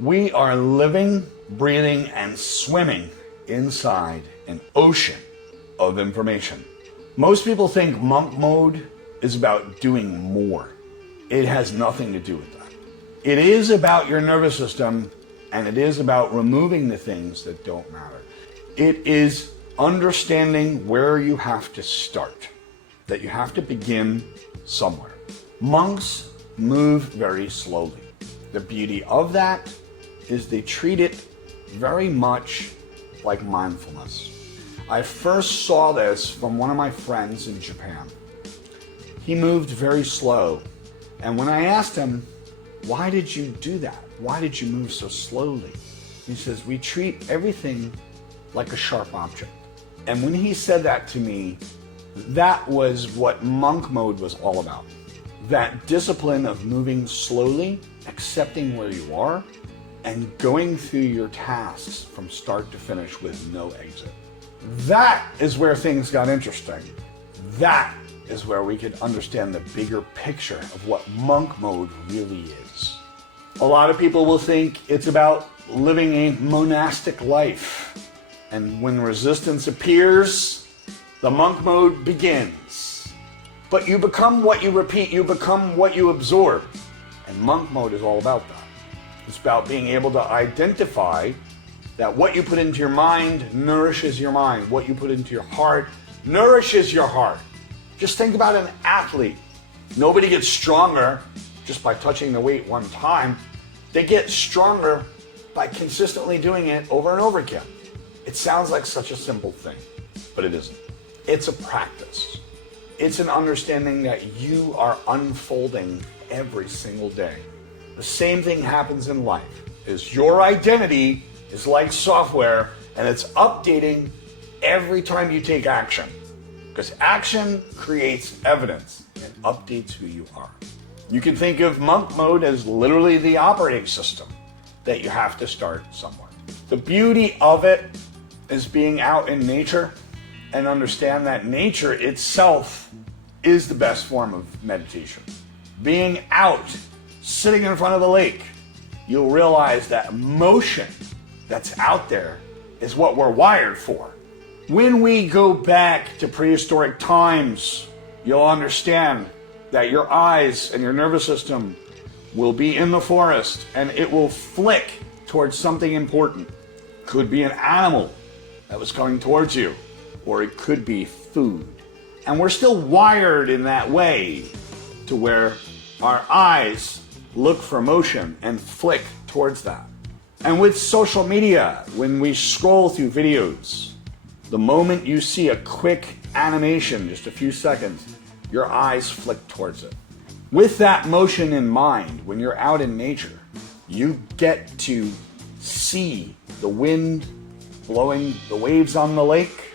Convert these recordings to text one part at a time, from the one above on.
We are living, breathing, and swimming inside an ocean of information. Most people think monk mode is about doing more. It has nothing to do with that. It is about your nervous system, and it is about removing the things that don't matter. It is understanding where you have to start, that you have to begin somewhere. Monks move very slowly. The beauty of that is they treat it very much like mindfulness. I first saw this from one of my friends in Japan. He moved very slow, and when I asked him, why did you do that? Why did you move so slowly? He says, we treat everything like a sharp object. And when he said that to me, that was what monk mode was all about. That discipline of moving slowly, accepting where you are, and going through your tasks from start to finish with no exit. That is where things got interesting. That is where we could understand the bigger picture of what monk mode really is. A lot of people will think it's about living a monastic life. And when resistance appears, the monk mode begins. But you become what you repeat, you become what you absorb. And monk mode is all about that. It's about being able to identify that what you put into your mind nourishes your mind. What you put into your heart nourishes your heart. Just think about an athlete. Nobody gets stronger just by touching the weight one time. They get stronger by consistently doing it over and over again. It sounds like such a simple thing, but it isn't. It's a practice. It's an understanding that you are unfolding every single day. The same thing happens in life, is your identity is like software, and it's updating every time you take action. Because action creates evidence and updates who you are. You can think of monk mode as literally the operating system that you have to start somewhere. The beauty of it is being out in nature and understand that nature itself is the best form of meditation. Being out, sitting in front of the lake, you'll realize that motion that's out there is what we're wired for. When we go back to prehistoric times, you'll understand that your eyes and your nervous system will be in the forest and it will flick towards something important. Could be an animal that was coming towards you, or it could be food. And we're still wired in that way to where our eyes look for motion and flick towards that. And with social media, when we scroll through videos, the moment you see a quick animation, just a few seconds, your eyes flick towards it. With that motion in mind, when you're out in nature, you get to see the wind blowing the waves on the lake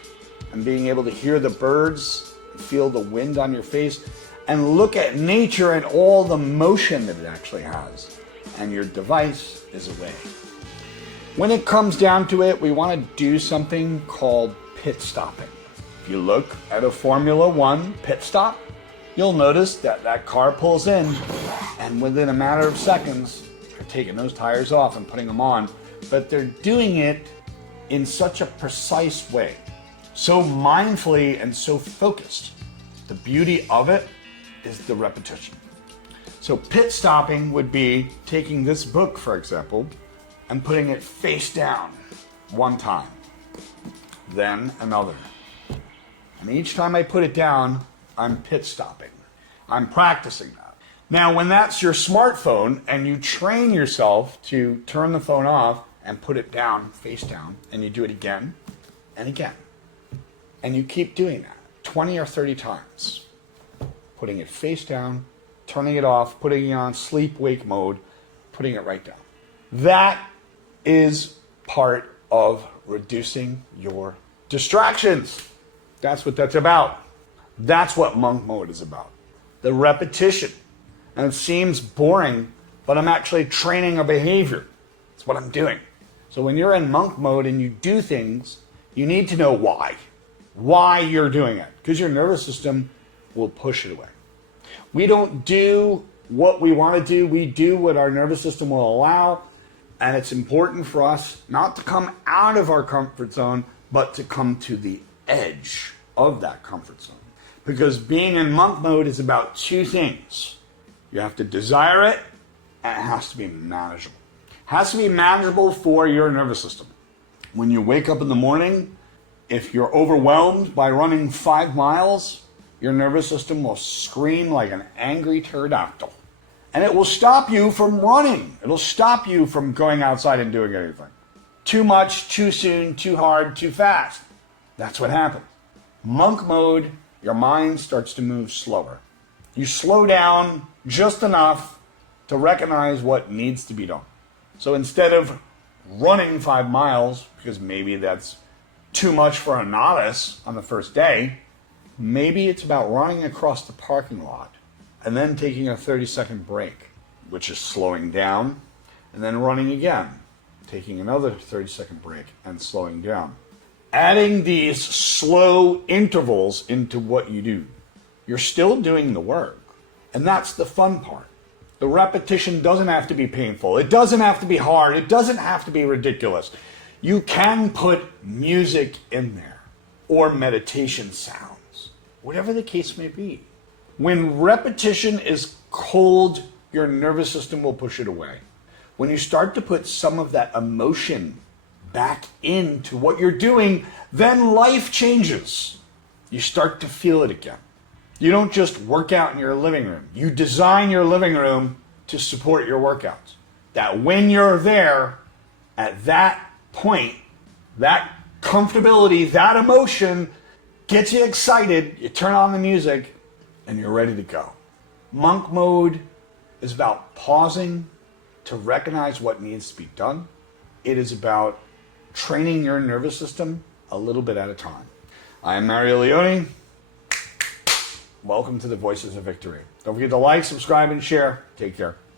and being able to hear the birds, feel the wind on your face, and look at nature and all the motion that it actually has. And your device is away. When it comes down to it, we want to do something called pit stopping. If you look at a Formula One pit stop, you'll notice that that car pulls in, and within a matter of seconds, they're taking those tires off and putting them on, but they're doing it in such a precise way, so mindfully and so focused. The beauty of it is the repetition. So pit stopping would be taking this book, for example, and putting it face down one time, then another. And each time I put it down, I'm pit stopping. I'm practicing that. Now, when that's your smartphone and you train yourself to turn the phone off and put it down, face down, and you do it again and again, and you keep doing that 20 or 30 times, putting it face down, turning it off, putting it on sleep-wake mode, putting it right down. That is part of reducing your distractions. That's what that's about. That's what monk mode is about. The repetition. And it seems boring, but I'm actually training a behavior. That's what I'm doing. So when you're in monk mode and you do things, you need to know why. Why you're doing it. Because your nervous system will push it away. We don't do what we want to do. We do what our nervous system will allow. And it's important for us not to come out of our comfort zone, but to come to the edge of that comfort zone. Because being in monk mode is about two things. You have to desire it, and it has to be manageable. It has to be manageable for your nervous system. When you wake up in the morning, if you're overwhelmed by running 5 miles, your nervous system will scream like an angry pterodactyl. And it will stop you from running. It'll stop you from going outside and doing anything. Too much, too soon, too hard, too fast. That's what happens. Monk mode, your mind starts to move slower. You slow down just enough to recognize what needs to be done. So instead of running 5 miles, because maybe that's too much for a novice on the first day, maybe it's about running across the parking lot and then taking a 30-second break, which is slowing down, and then running again, taking another 30-second break and slowing down. Adding these slow intervals into what you do. You're still doing the work, and that's the fun part. The repetition doesn't have to be painful. It doesn't have to be hard. It doesn't have to be ridiculous. You can put music in there or meditation sounds, whatever the case may be. When repetition is cold, your nervous system will push it away. When you start to put some of that emotion back into what you're doing, then life changes. You start to feel it again. You don't just work out in your living room. You design your living room to support your workouts. That when you're there, at that point, that comfortability, that emotion gets you excited, you turn on the music, and you're ready to go. Monk mode is about pausing to recognize what needs to be done. It is about training your nervous system a little bit at a time. I am Mario Leone. Welcome to the Voices of Victory. Don't forget to like, subscribe, and share. Take care.